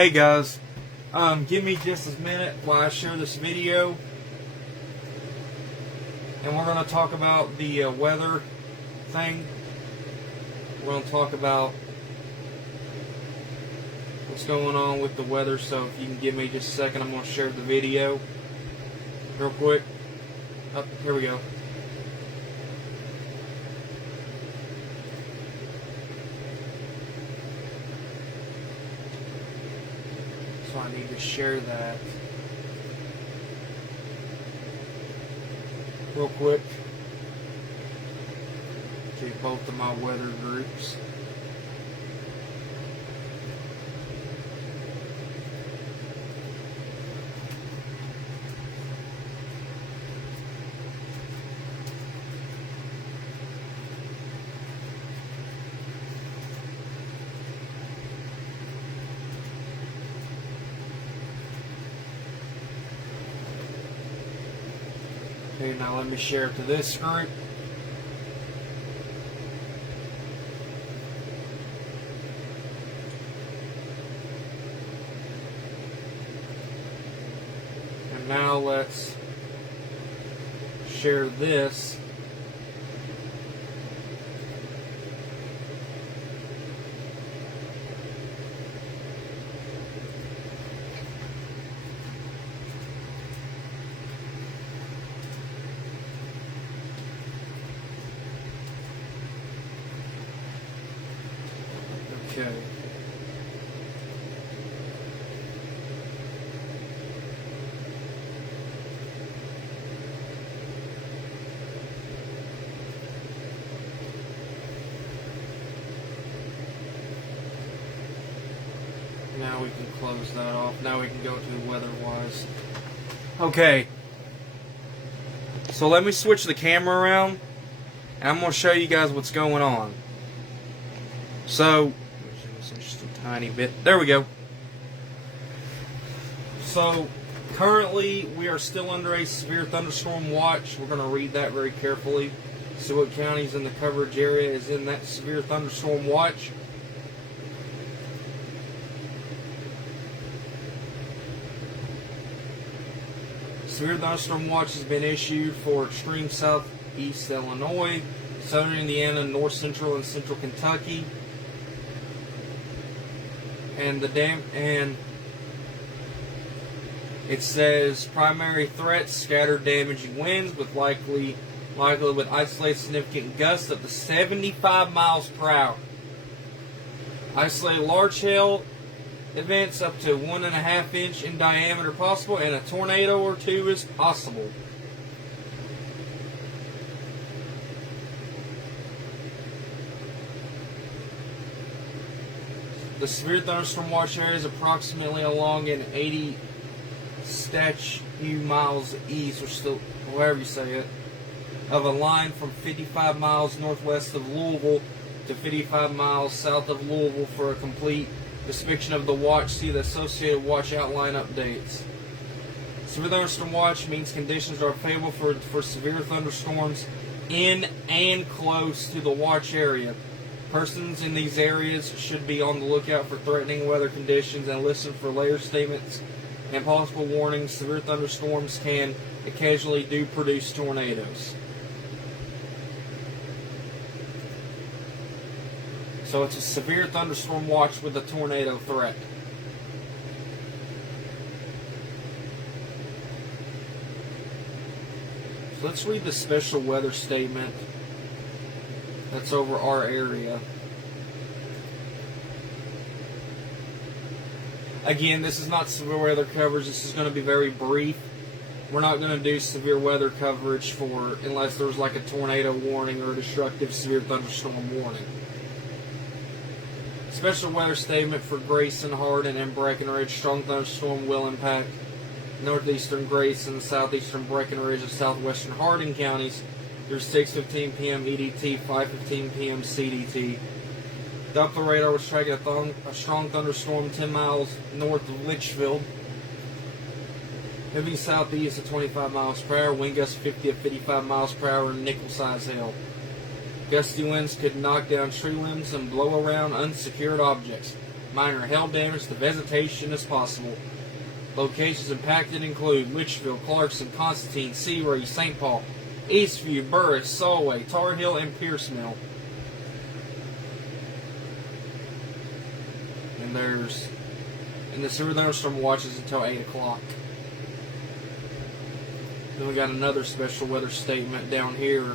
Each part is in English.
Hey guys, give me just a minute while I share this video, and we're going to talk about the weather thing. We're going to talk about what's going on with the weather, so if you can give me just a second, I'm going to share the video real quick. Oh, here we go. So I need to share that real quick to both of my weather groups. Okay, now let me share it to this group. And now let's share this. Okay. Now we can close that off. Now we can go to weather-wise. Okay. So let me switch the camera around, and I'm going to show you guys what's going on. So, just a tiny bit. There we go. So, currently we are still under a severe thunderstorm watch. We're going to read that very carefully. See what counties in the coverage area is in that severe thunderstorm watch. Severe thunderstorm watch has been issued for extreme southeast Illinois, southern Indiana, north central and central Kentucky. And it says primary threats: scattered damaging winds with likely with isolated significant gusts up to 75 miles per hour. Isolated large hail events up to 1.5 inch in diameter possible, and a tornado or two is possible. The severe thunderstorm watch area is approximately along an 80 statute miles east, or still, however you say it, of a line from 55 miles northwest of Louisville to 55 miles south of Louisville. For a complete description of the watch, see the associated watch outline updates. Severe thunderstorm watch means conditions are favorable for severe thunderstorms in and close to the watch area. Persons in these areas should be on the lookout for threatening weather conditions and listen for later statements and possible warnings. Severe thunderstorms can occasionally produce tornadoes. So it's a severe thunderstorm watch with a tornado threat. So let's read the special weather statement that's over our area. Again, this is not severe weather coverage. This is going to be very brief. We're not going to do severe weather coverage unless there's like a tornado warning or a destructive severe thunderstorm warning. Special weather statement for Grayson, Hardin, and Breckenridge. Strong thunderstorm will impact northeastern Grayson, southeastern Breckenridge, and southwestern Hardin counties through 6:15 p.m. EDT, 5:15 p.m. CDT. Doppler radar was tracking a strong thunderstorm 10 miles north of Litchfield. Moving southeast at 25 miles per hour, wind gusts 50 to 55 miles per hour, and nickel-size hail. Gusty winds could knock down tree limbs and blow around unsecured objects. minor hail damage to vegetation as possible. Locations impacted include Litchfield, Clarkson, Constantine, Searay, St. Paul, Eastview, Burris, Solway, Tar Heel, and Pierce Mill. And the severe thunderstorm watches until 8 o'clock. Then we got another special weather statement down here.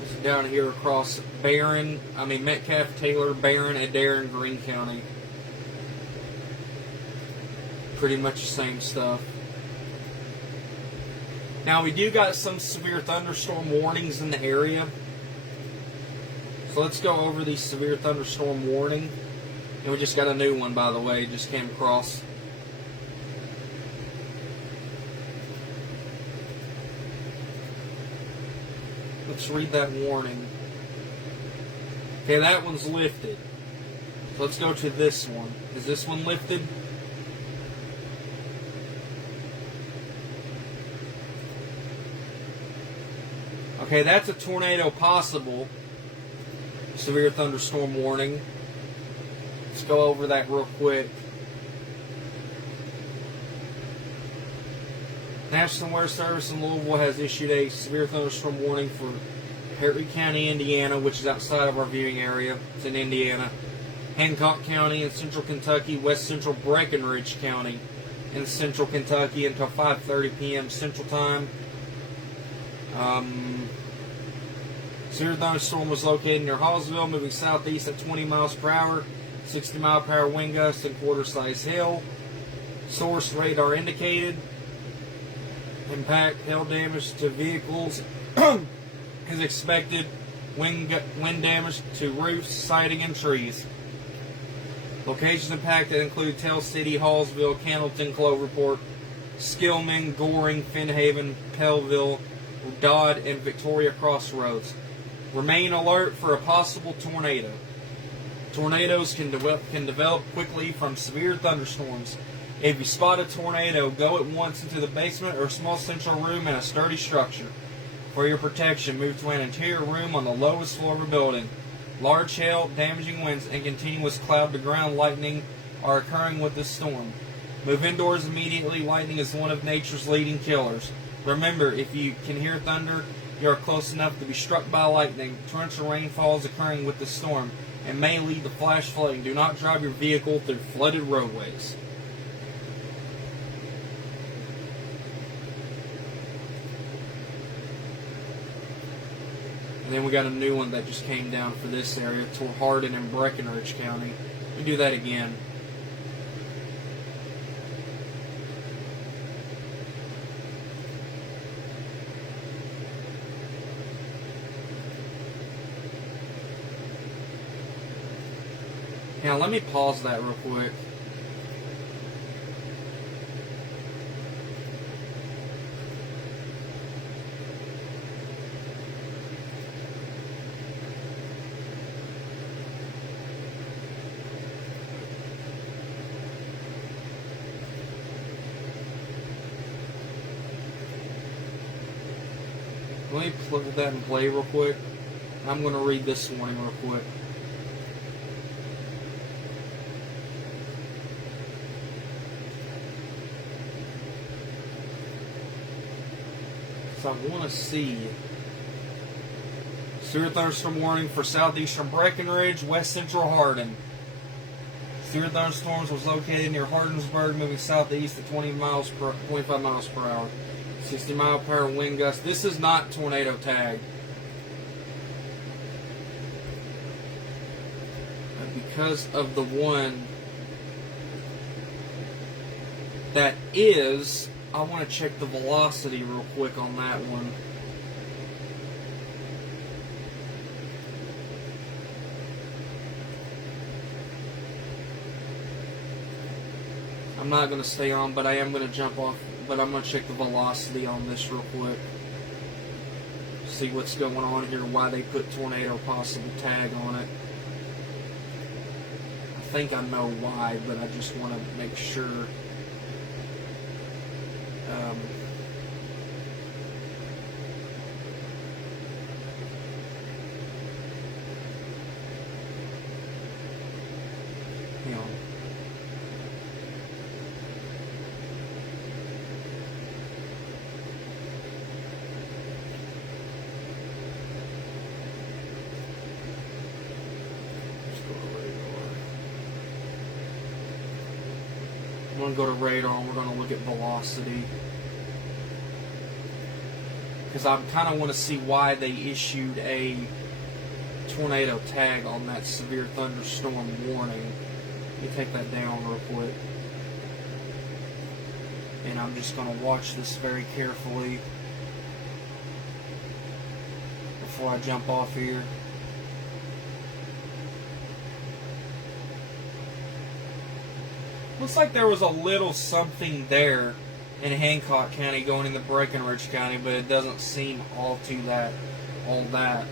This is down here across Metcalfe, Taylor, Barron, Adair, Greene County. Pretty much the same stuff. Now we do got some severe thunderstorm warnings in the area. So let's go over the severe thunderstorm warning. And we just got a new one, by the way, just came across. Let's read that warning. Okay, that one's lifted. So let's go to this one. Is this one lifted? Okay, that's a tornado possible. Severe thunderstorm warning. Let's go over that real quick. National Weather Service in Louisville has issued a severe thunderstorm warning for Perry County, Indiana, which is outside of our viewing area. It's in Indiana. Hancock County in central Kentucky, west central Breckinridge County in central Kentucky until 5:30 p.m. Central Time. Severe thunderstorm was located near Hallsville, moving southeast at 20 miles per hour, 60 mile per hour wind gusts, and quarter-size hail. Source radar indicated. Impact hail damage to vehicles is expected. Wind damage to roofs, siding, and trees. Locations impacted include Tell City, Hallsville, Candleton, Cloverport, Skillman, Goring, Finhaven, Pellville, Dodd, and Victoria Crossroads. Remain alert for a possible tornado. Tornadoes can develop quickly from severe thunderstorms. If you spot a tornado, go at once into the basement or small central room in a sturdy structure. For your protection, move to an interior room on the lowest floor of a building. Large hail, damaging winds, and continuous cloud-to-ground lightning are occurring with this storm. Move indoors immediately. Lightning is one of nature's leading killers. Remember, if you can hear thunder, you are close enough to be struck by lightning. Torrential rainfall is occurring with the storm and may lead to flash flooding. Do not drive your vehicle through flooded roadways. And then we got a new one that just came down for this area, toward Hardin and Breckinridge County. We do that again. Now let me pause that real quick. Let me put that in play real quick. I'm going to read this warning real quick. So I want to see. Severe thunderstorm warning for southeastern Breckinridge, west central Hardin. Severe thunderstorms was located near Hardinsburg, moving southeast at 25 miles per hour. 60 mile per hour wind gusts. This is not tornado tag. Because of the one that is, I want to check the velocity real quick on that one. I'm not going to stay on, but I am going to jump off. But I'm going to check the velocity on this real quick. See what's going on here, why they put tornado possible tag on it. I think I know why, but I just want to make sure. Um, you know, I'm going to go to radar and we're going to look at velocity. Because I kind of want to see why they issued a tornado tag on that severe thunderstorm warning. Let me take that down real quick. And I'm just going to watch this very carefully before I jump off here. Looks like there was a little something there in Hancock County going into Breckenridge County, but it doesn't seem all that.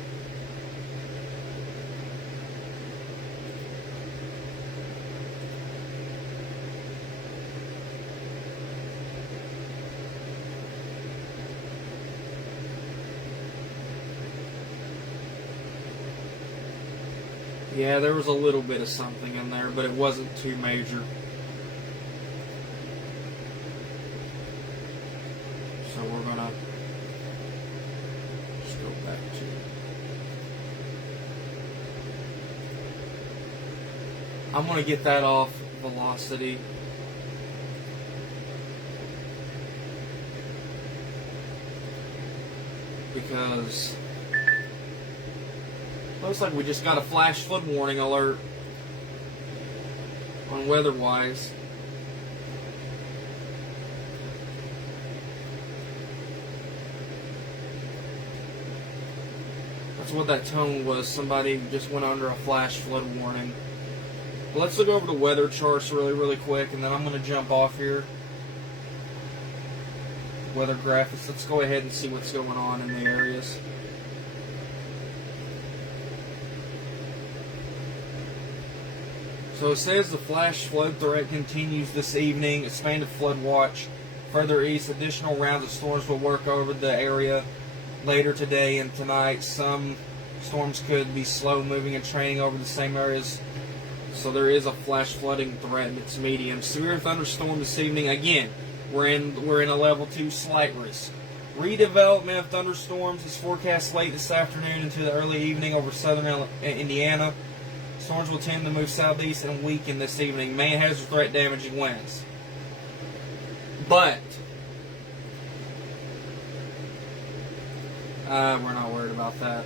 Yeah, there was a little bit of something in there, but it wasn't too major. So we're gonna just go back to I'm gonna get that off velocity. Because looks like we just got a flash flood warning alert on WeatherWise. That's what that tone was. Somebody just went under a flash flood warning. But let's look over the weather charts really quick, and then I'm going to jump off here. Weather graphics. Let's go ahead and see what's going on in the areas. So it says the flash flood threat continues this evening. Expanded flood watch further east. Additional rounds of storms will work over the area later today and tonight. Some storms could be slow moving and training over the same areas. So there is a flash flooding threat, and it's medium. Severe thunderstorm this evening. Again, we're in a level 2 slight risk. Redevelopment of thunderstorms is forecast late this afternoon into the early evening over southern Indiana. Storms will tend to move southeast and weaken this evening. Main hazard threat damaging winds. But we're not worried about that.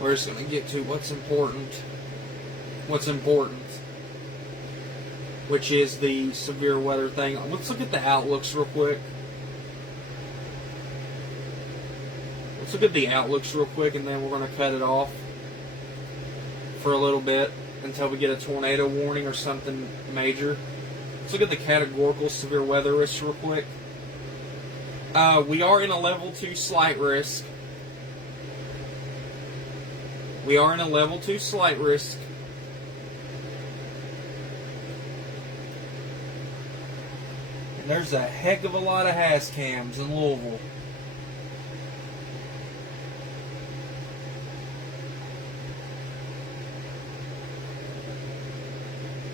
We're just going to get to what's important. Which is the severe weather thing. Let's look at the outlooks real quick. And then we're going to cut it off for a little bit until we get a tornado warning or something major. Let's look at the categorical severe weather risk real quick. We are in a level 2 slight risk. And there's a heck of a lot of HAZ cams in Louisville.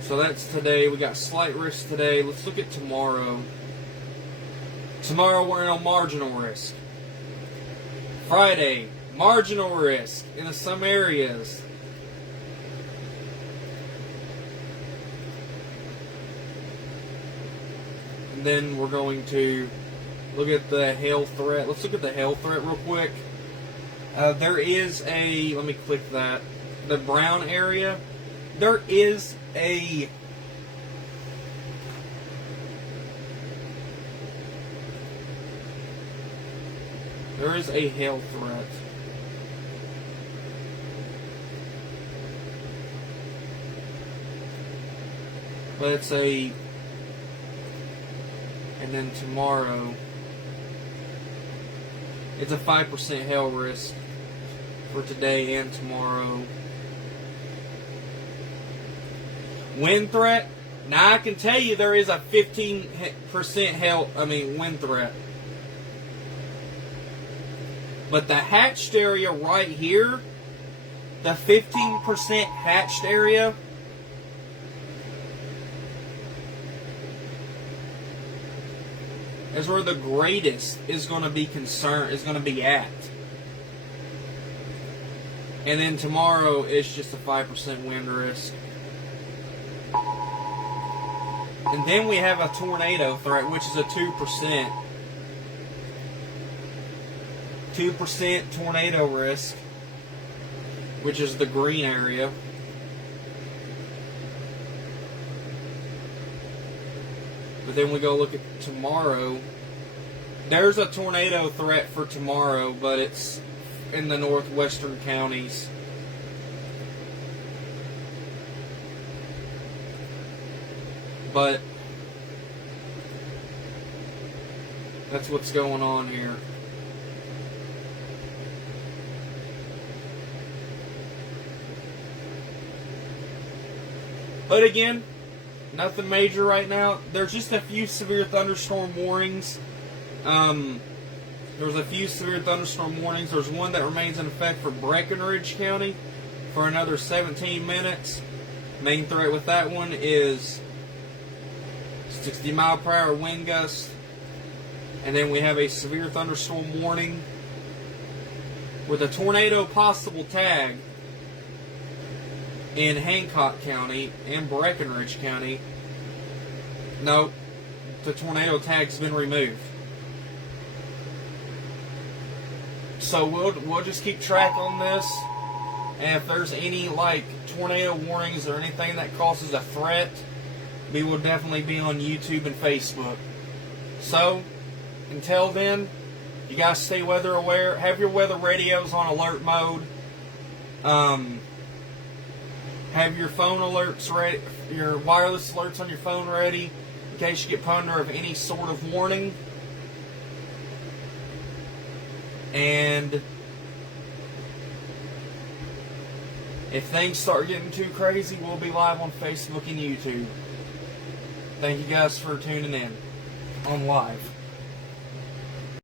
So that's today. We got slight risk today. Let's look at tomorrow. Tomorrow we're in a marginal risk. Friday, marginal risk in some areas. And then we're going to look at the hail threat. Let's look at the hail threat real quick. There is a, let me click that, the brown area. There is a hail threat. But it's a, and then tomorrow it's a 5% hail risk for today and tomorrow. Wind threat, Now I can tell you there is a 15% wind threat. But the hatched area right here, the 15% hatched area, is where the greatest is going to be at. And then tomorrow it's just a 5% wind risk. And then we have a tornado threat, which is a 2%. 2% tornado risk, which is the green area. But then we go look at tomorrow. There's a tornado threat for tomorrow, but it's in the northwestern counties. But that's what's going on here. But again, nothing major right now. There's just a few severe thunderstorm warnings. There's a few severe thunderstorm warnings. There's one that remains in effect for Breckenridge County for another 17 minutes. Main threat with that one is 60-mile-per-hour wind gust. And then we have a severe thunderstorm warning with a tornado possible tag in Hancock County and Breckenridge County. No, the tornado tag's been removed. So we'll just keep track on this, and if there's any tornado warnings or anything that causes a threat, we will definitely be on YouTube and Facebook. So until then, you guys stay weather aware. Have your weather radios on alert mode. Have your phone alerts ready, your wireless alerts on your phone ready in case you get put under of any sort of warning. And if things start getting too crazy, we'll be live on Facebook and YouTube. Thank you guys for tuning in on live.